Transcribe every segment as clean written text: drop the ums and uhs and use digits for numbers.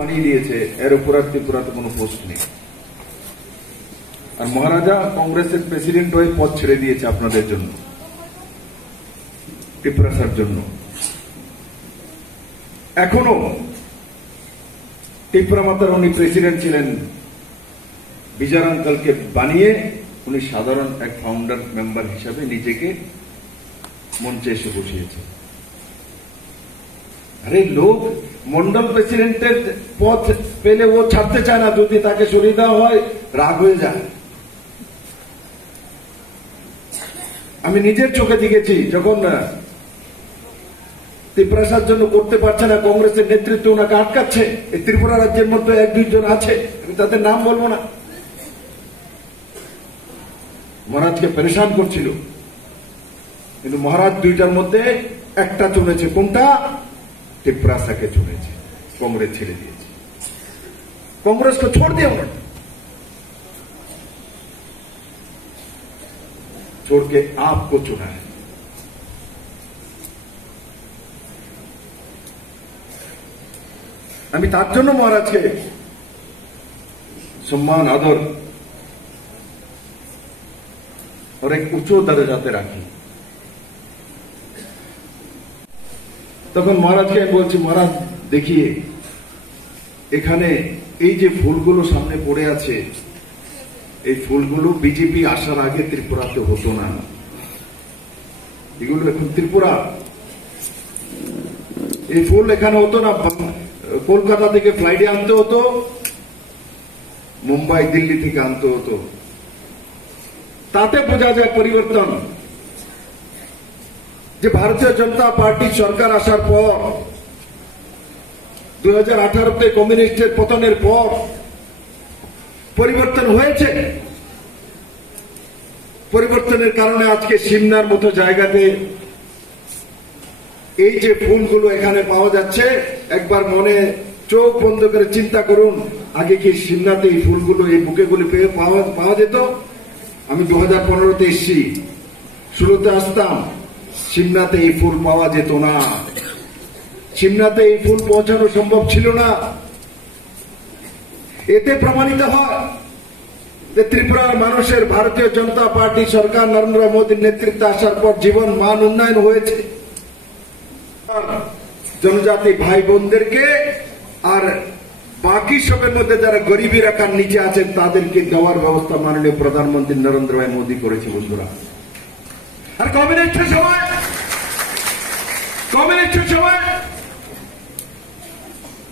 বানিয়ে দিয়েছে, এর উপর আর ত্রিপুরাতে কোনো পোস্ট নেই। আর মহারাজা কংগ্রেসের প্রেসিডেন্ট হয়ে পদ ছেড়ে দিয়েছে আপনাদের জন্য, ত্রিপুরার জন্য। এখনো ত্রিপুরা মাতার উনি প্রেসিডেন্ট ছিলেন, বিজয় আঙ্কালকে বানিয়ে উনি সাধারণ এক ফাউন্ডার মেম্বার হিসাবে নিজেকে মঞ্চে এসে বসিয়েছে। আরে লোক মন্ডল প্রেসিডেন্টের পদ পেলে ও ছাড়তে চায় না, যদি তাকে সরিয়ে দেওয়া হয় রাগ হয়ে যায়। আমি নিজের চোখে দেখেছি, যখন ত্রিপুরার জন্য করতে পারছে না, কংগ্রেসের নেতৃত্ব ওনাকে আটকাচ্ছে। এই ত্রিপুরা রাজ্যের মধ্যে এক দুইজন আছে, আমি তাদের নাম বলবো না, মহারাজকে পরেশান করছিল। কিন্তু মহারাজ দুইটার মধ্যে একটা চলেছে, কোনটা? ত্রিপুরাকে চলেছে, কংগ্রেস ছেড়ে দিয়েছে। कांग्रेस को छोड़ दिया उन्होंने, छोड़ के आपको चुना है। আমি তার জন্য মহারাজকে সম্মান আদর और एक উচ্চ দরজাতে রাখি। তখন মহারাজকে আমি বলছি, মহারাজ দেখিয়ে এখানে এই যে ফুলগুলো সামনে পড়ে আছে, এই ফুলগুলো বিজেপি আসার আগে ত্রিপুরাতে হতো না, এগুলো এখন ত্রিপুরা। এই ফুল এখানে হতো না, কলকাতা থেকে ফ্লাইটে আনতে হতো, মুম্বাই দিল্লি থেকে আনতে হতো। তাতে বোঝা যায় পরিবর্তন, যে ভারতীয় জনতা পার্টি সরকার আসার পর 2018-তে কমিউনিস্টের পতনের পর পরিবর্তন হয়েছে। পরিবর্তনের কারণে আজকে সিমনার মতো জায়গাতে এই যে ফুলগুলো এখানে পাওয়া যাচ্ছে, একবার মনে চোখ বন্ধ করে চিন্তা করুন, আগে কি সিমনাতে এই ফুলগুলো, এই বুকেগুলি পাওয়া যেত? আমি 2015-তে এসছি, শুরুতে আসতাম, সিমনাতে এই ফুল পাওয়া যেত না, সিমনাতে এই ফুল পৌঁছানো সম্ভব ছিল না। এতে প্রমাণিত হয় যে ত্রিপুরার মানুষের ভারতীয় জনতা পার্টি সরকার নরেন্দ্র মোদীর নেতৃত্বে আসার পর জীবন মান উন্নয়ন হয়েছে। জনজাতি ভাই বোনদেরকে আর বাকি সবের মধ্যে যারা গরিবী রেখার নিচে আছেন তাদেরকে দেওয়ার ব্যবস্থা মাননীয় প্রধানমন্ত্রী নরেন্দ্র ভাই মোদী করেছে বন্ধুরা। আর কমিউনিস্টের সময়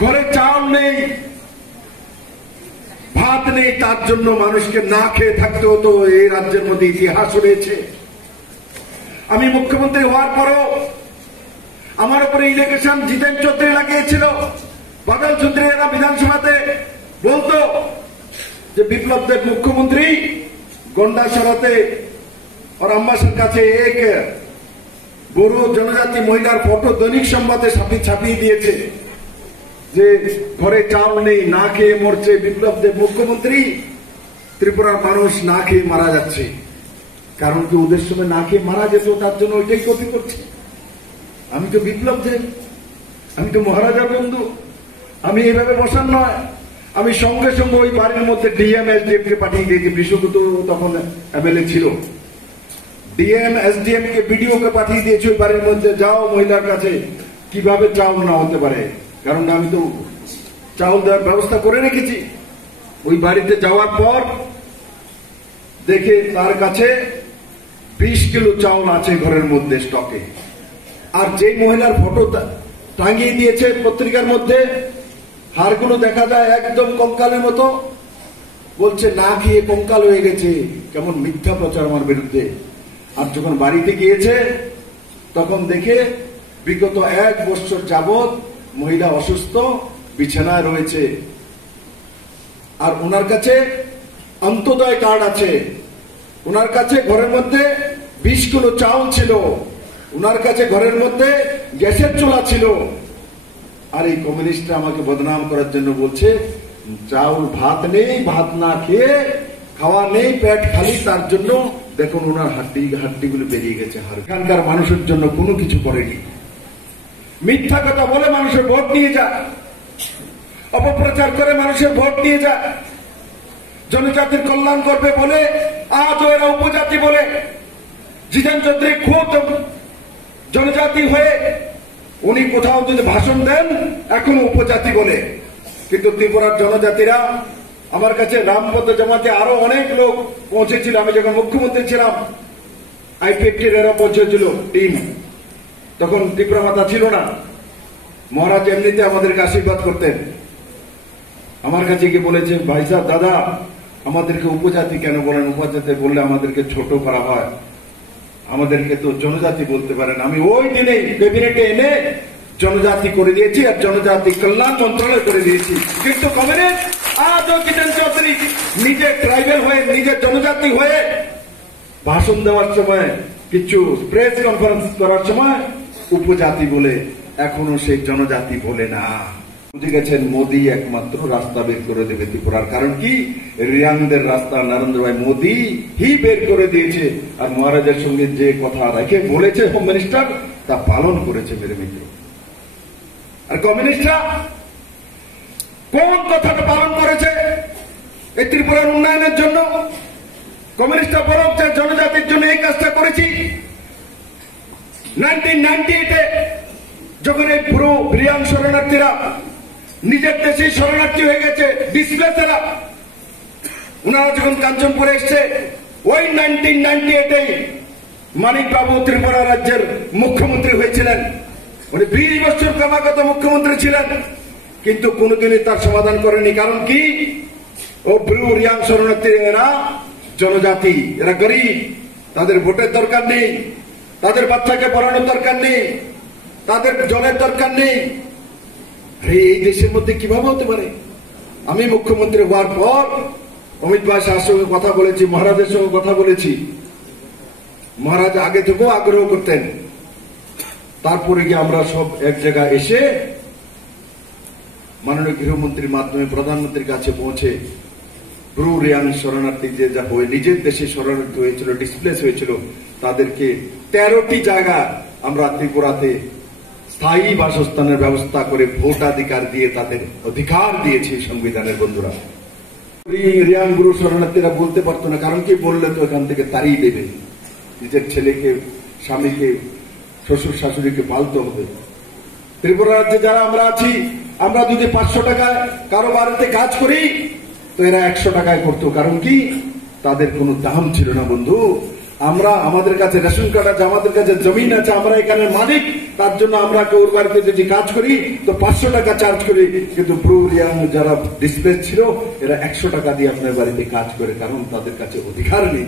ঘরে চাল নেই, ভাত নেই, তার জন্য মানুষকে না খেয়ে থাকতে হতো। এই রাজ্যের মধ্যে ইতিহাস রয়েছে। আমি মুখ্যমন্ত্রী হওয়ার পরও আমার উপরে ইলেকশন জিতেন চৌধুরী লাগিয়েছিল। বাদল চৌধুরী এরা বিধানসভাতে বলতো যে বিপ্লব দেব মুখ্যমন্ত্রী গন্ডা সরাতে और अम्बासर কাছে এক বড় জনজাতি মহিলার ফটো দৈনিক সংবাদে ছাপিয়ে দিয়েছে যে ঘরে চাল নেই, না খেয়ে মরছে বিপ্লব দেব মুখ্যমন্ত্রী, ত্রিপুরার মানুষ না খেয়ে মারা যাচ্ছে। কারণ কি ওদের সময় না খেয়ে মারা যেত, তার জন্য ওইটাই কপি করছে। আমি তো বিপ্লব দেব, আমি তো মহারাজা বন্ধু, আমি এইভাবে বসার নয়। আমি সঙ্গে সঙ্গে ওই বাড়ির মধ্যে ডিএম এসডিএম কে পাঠিয়ে দিয়েছি। বিশ্বকুত তখন এমএলএ ছিল, ডিএম এসডিএম কে বিডিও কে পাঠিয়ে দিয়েছি ওই বাড়ির মধ্যে, যাও মহিলার কাছে কিভাবে চাউল না হতে পারে, কারণ আমি তো চাউল দেওয়ার ব্যবস্থা করে রেখেছি। ওই বাড়িতে যাওয়ার পর দেখে তার কাছে 20 কিলো চাউল আছে ঘরের মধ্যে স্টকে। আর যেই মহিলার ফটো টাঙিয়ে দিয়েছে পত্রিকার মধ্যে, হাড়গুলো দেখা যায় একদম কঙ্কালের মতো, বলছে না খেয়ে কঙ্কাল হয়ে গেছে। কেমন মিথ্যা প্রচার আমার বিরুদ্ধে। আর যখন বাড়িতে গিয়েছে তখন দেখে বিগত 1 বছর যাবৎ মহিলা অসুস্থ, বিছানায় রয়েছে। আর ওনার কাছে অন্তোদয় কার্ড আছে, ওনার কাছে ঘরের মধ্যে 20 কিলো চাউল ছিল, ওনার কাছে ঘরের মধ্যে গ্যাসের চুলা ছিল। আর এই কমিউনিস্টরা আমাকে বদনাম করার জন্য বলছে চাউল ভাত নেই, ভাত না খেয়ে খাওয়া নেই, পেট খালি, তার জন্য দেখুন ওনার হাড্ডিগুলো বেরিয়ে গেছে। এখানকার মানুষের জন্য কোনো কিছু করেনি। মিথ্যা কথা বলে মানুষের ভোট নিয়ে যায়। অপপ্রচার করে মানুষের ভোট নিয়ে যায়, জনজাতির কল্যাণ করবে বলে আজও এরা উপজাতি বলে। জিতেন চৌধুরী খুব জনজাতি হয়ে উনি কোথাও যদি ভাষণ দেন এখন উপজাতি বলে, কিন্তু ত্রিপুরার জনজাতিরা আমার কাছে রামপদ জমাতে আরো অনেক লোক পৌঁছেছিল। আমি যখন মুখ্যমন্ত্রী ছিলাম আইপিএফটির এরা পৌঁছেছিল টিম, তখন ত্রিপুরা মাতা ছিল না। মহারাজ এমনিতে আমাদেরকে আশীর্বাদ করতেন। আমার কাছে গিয়ে বলেছে, ভাই সাহেব দাদা আমাদেরকে উপজাতি কেন বলেন? উপজাতি বললে আমাদেরকে ছোট করা হয়, আমাদেরকে তো জনজাতি বলতে পারেন। আমি ওই দিনে ক্যাবিনেটে এনে জনজাতি করে দিয়েছি আর জনজাতি কল্যাণ মন্ত্রণালয় করে দিয়েছি। কিন্তু কমিউনিস্ট আজও জিতেন চৌধুরী নিজে ট্রাইবেল হয়ে, নিজে জনজাতি হয়ে ভাষণ দেওয়ার সময়, কিছু প্রেস কনফারেন্স করার সময় উপজাতি বলে, এখনো সেই জনজাতি বলে না। বুঝে গেছেন মোদী একমাত্র রাস্তা বের করে দেবে ত্রিপুরার। কারণ কি, রিয়াংদের রাস্তা নরেন্দ্র ভাই মোদী হি বের করে দিয়েছে। আর মহারাজের সঙ্গে যে কথা রেখে বলেছে হোম মিনিস্টার, তা পালন করেছে মেরে মিত্র। আর কমিউনিস্টরা কোন কথাটা পালন করেছে এই ত্রিপুরার উন্নয়নের জন্য? কমিউনিস্টরা বরং যে জনজাতির জন্য এই কাজটা করেছি। 1998-এ যখন এই পুরো রিয়াং শরণার্থীরা নিজের দেশেই শরণার্থী হয়ে গেছে, ডিসপ্লেসেরা, ওনারা যখন কাঞ্চনপুরে এসছে, ওই 1998-এই মানিক বাবু ত্রিপুরা রাজ্যের মুখ্যমন্ত্রী হয়েছিলেন। উনি 20 বছর ক্রমাগত মুখ্যমন্ত্রী ছিলেন, কিন্তু কোনোদিনই তার সমাধান করেনি। কারণ কি, ও ব্রু রিয়াং শরণার্থী এরা জনজাতি, এরা গরিব, তাদের ভোটের দরকার নেই, তাদের বাচ্চাকে পড়ানোর দরকার নেই, তাদের জলের দরকার নেই। এই দেশের মধ্যে কিভাবে হতে পারে? আমি মুখ্যমন্ত্রী হওয়ার পর অমিত ভাই শাহর সঙ্গে কথা বলেছি, মহারাজের সঙ্গে কথা বলেছি। মহারাজ আগে থেকেও আগ্রহ করতেন। তারপরে গিয়ে আমরা সব এক জায়গায় এসে মাননীয় গৃহমন্ত্রীর মাধ্যমে প্রধানমন্ত্রীর কাছে পৌঁছে ব্রু রিয়াং শরণার্থী যে যা হয়ে নিজের দেশে শরণার্থী হয়েছিল, ডিসপ্লেস হয়েছিল, তাদেরকে 13টি জায়গা আমরা ত্রিপুরাতে স্থায়ী বাসস্থানের ব্যবস্থা করে ভোটাধিকার দিয়ে তাদের অধিকার দিয়েছি সংবিধানের। বন্ধুরা, রিয়াং ব্রু শরণার্থীরা বলতে পারতো না, কারণ কি, বললে তো এখান থেকে তাড়িয়ে দেবে, নিজের ছেলেকে, স্বামীকে, শ্বশুর শাশুড়িকে পালতে হবে। ত্রিপুরা রাজ্যে যারা আমরা আছি, আমরা যদি 500 টাকায় কারো বাড়িতে কাজ করি, তো এরা 100 টাকায় করতো। কারণ কি, তাদের কোনো দাম ছিল না। বন্ধু, আমরা, আমাদের কাছে রেশন কার্ড আছে, আমাদের কাছে জমিন আছে, আমরা এখানে মালিক, তার জন্য আমরা কেউ বাড়িতে যদি কাজ করি তো 500 টাকা চার্জ করি। কিন্তু ব্রু রিয়াং যারা ডিসপ্লেস ছিল, এরা 100 টাকা দিয়ে আপনার বাড়িতে কাজ করে, কারণ তাদের কাছে অধিকার নেই।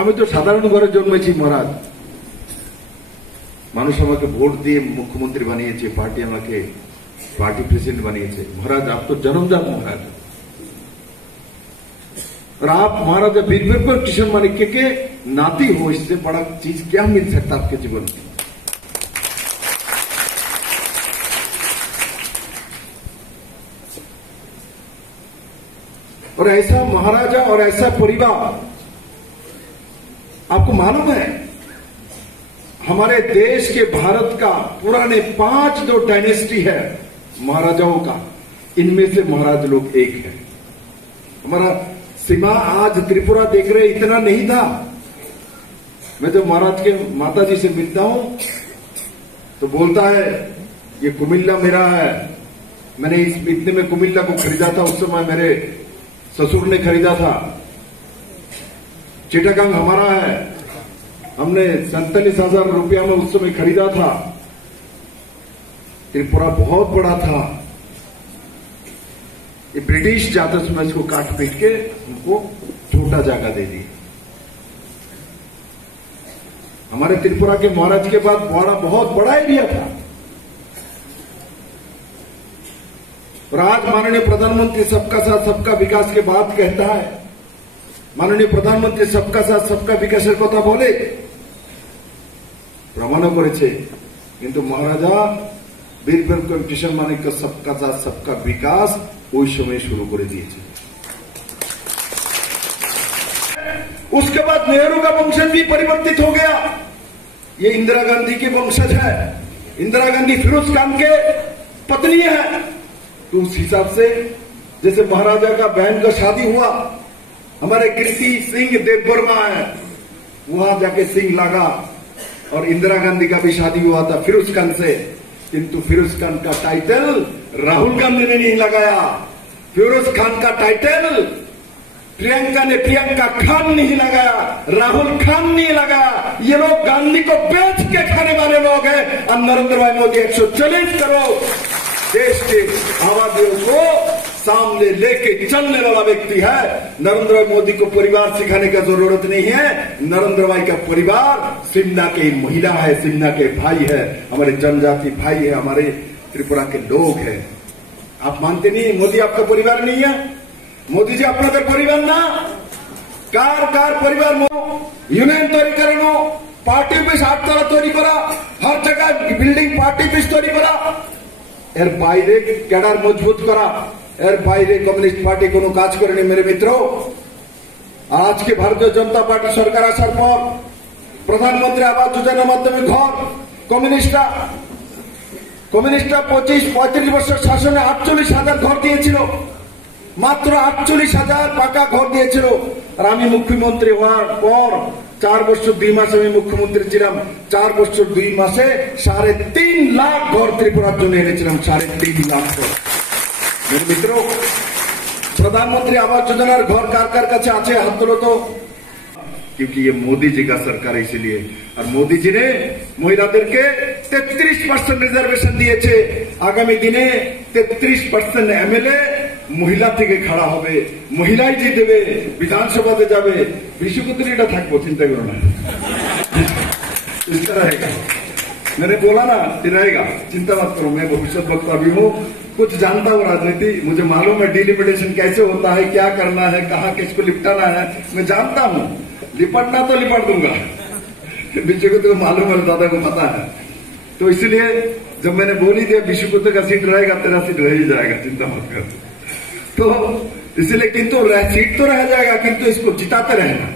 আমি তো সাধারণ ঘরে জন্মেছি মহারাজ, মানুষ আমাকে ভোট দিয়ে মুখ্যমন্ত্রী বানিয়েছে, পার্টি আমাকে पार्टी प्रेसिडेंट बनिए थे। महाराज आप तो जन्मदाता महाराज, और आप महाराजा वीरभद्र किशन माणिक्य के नाती हो, इससे बड़ा चीज क्या मिल सकता आपके जीवन में। और ऐसा महाराजा और ऐसा परिवार, आपको मालूम है हमारे देश के भारत का पुराने 5 जो डायनेस्टी है महाराजाओं का, इनमें से महाराज लोग एक है। हमारा सीमा आज त्रिपुरा देख रहे इतना नहीं था। मैं तो महाराज के माता जी से मिलता हूं तो बोलता है ये कुमिल्ला मेरा है, मैंने इतने में कुमिल्ला को खरीदा था, उस समय मेरे ससुर ने खरीदा था। चिटागांग हमारा है, हमने 47,000 रुपया में उस समय खरीदा था। त्रिपुरा बहुत बड़ा था, ये ब्रिटिश जाते समय इसको काट पीट के उनको छोटा जगह दे दी। हमारे त्रिपुरा के महाराज के बाद बहुत बड़ा एरिया था। और आज माननीय प्रधानमंत्री सबका साथ सबका विकास के बात कहता है। माननीय प्रधानमंत्री सबका साथ सबका विकासेर कथा बोले, प्रमाण करेছে। কিন্তু মহারাজা বীরভদ্র কিশোর মাণিক্য सबका साथ सबका विकास ওই সময় शुरू করে দিয়েছে। उसके बाद नेहरू का वंशज भी परिवर्तित हो गया। ये इंदिरा गांधी के वंशज है। इंदिरा गांधी फिरोज खान के पत्नी है, तो उस हिसाब से जैसे महाराजा का बहन का शादी हुआ, हमारे कीर्ति सिंह देववर्मा है, वहां जाके सिंह लगा, और इंदिरा गांधी का भी शादी हुआ था फिरोज खान से, किंतु फिरोज खान का टाइटल राहुल गांधी ने नहीं लगाया, फिरोज खान का टाइटल प्रियंका ने प्रियंका खान नहीं लगाया, राहुल खान नहीं लगाया। ये लोग गांधी को बेच के खाने वाले लोग हैं, और नरेंद्र भाई मोदी 140 करोड़ देश के आबादियों को सामने लेके चलने वाला व्यक्ति है। नरेंद्र भाई मोदी को परिवार सिखाने का जरूरत नहीं है। नरेंद्र भाई का परिवार शिमला के महिला है, शिमला के भाई है, हमारे जनजाति भाई है, हमारे त्रिपुरा के लोग हैं। आप मानते नहीं मोदी आपका परिवार नहीं है? मोदी जी अपना परिवार ना, कार परिवार यूनियन तैरी करो, पार्टी ऑफिस आपतला तैरी करा, हर जगह बिल्डिंग पार्टी ऑफिस तैरी करा, एर বাইরে ক্যাডার মজবুত করা, এর বাইরে কমিউনিস্ট পার্টি কোনো কাজ করেনি। মেরে মিত্র, আজকে ভারতীয় জনতা পার্টি সরকার আসার পর প্রধানমন্ত্রী আবাস যোজনার মাধ্যমে ঘর কমিউনিস্টরা 25-35 বছর শাসনে 48,000 ঘর দিয়েছিল, মাত্র 48,000 পাকা ঘর দিয়েছিল। আর আমি মুখ্যমন্ত্রী হওয়ার পর 4 বছর 2 মাস আমি মুখ্যমন্ত্রী ছিলাম, 4 বছর 2 মাসে 3.5 লাখ ঘর ত্রিপুরার জন্য এনেছিলাম, 3.5 লাখ ঘর। मेरे मित्रों, प्रधानमंत्री आवास योजना घर कार काছে আছে हाथ তোলো तो, क्योंकि ये मोदी जी का सरकार है इसलिए। और मोदी जी ने महिलाদের কে 33% রিজার্ভেশন দিয়েছে। আগামী দিনে 33% এমএলএ মহিলা থেকে খাড়া হবে, মহিলাই জিতবে, বিধানসভাতে যাবে। বিশ্বকুতরিটা থাকবো, চিন্তা করো না, इसका रहेगा। मैंने बोला ना, रहेगा, चिंता मत करो। मैं भविष्य वक्ता भी हूँ, कुछ जानता हूँ राजनीति, मुझे मालूम है डिलिमिटेशन कैसे होता है, क्या करना है, कहाँ किसको लिपटाना है, मैं जानता हूँ। लिपटना तो लिपट दूंगा, विश्वकुत को मालूम है, दादा को पता है। तो इसलिए जब मैंने बोली दिया विश्वकुत का सीट रहेगा, तेरा सीट रह ही जाएगा, चिंता मत कर। तो इसलिए किंतु सीट तो रह जाएगा, किंतु इसको जिताते रहना।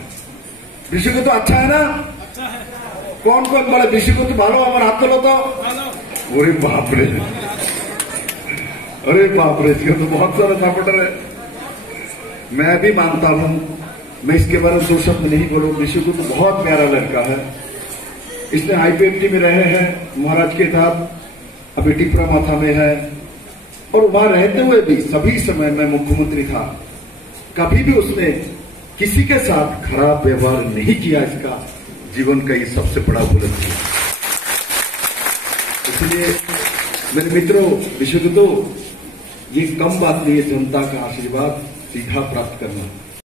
विश्वकुत तो अच्छा है ना? कौन कौन बोले विश्वकुत भालो? हमारे हाथ लो तो। अरे बाप रे, अरे बाप रे, इसका तो बहुत सारा सपोर्टर है। मैं भी मानता हूं, मैं इसके बारे में 2 शब्द नहीं बोलूं। विश्वकुत तो बहुत प्यारा लड़का है, इसने आईपीएफटी में रहे हैं महाराज के साथ, अभी टिपरा माथा में है, और वहां रहते हुए भी सभी समय में मुख्यमंत्री था, कभी भी उसने किसी के साथ खराब व्यवहार नहीं किया। इसका जीवन का ये सबसे बड़ा उपलब्धि है। इसलिए मेरे मित्रों, विश्वकुत ये कम बात नहीं है जनता का आशीर्वाद सीधा प्राप्त करना।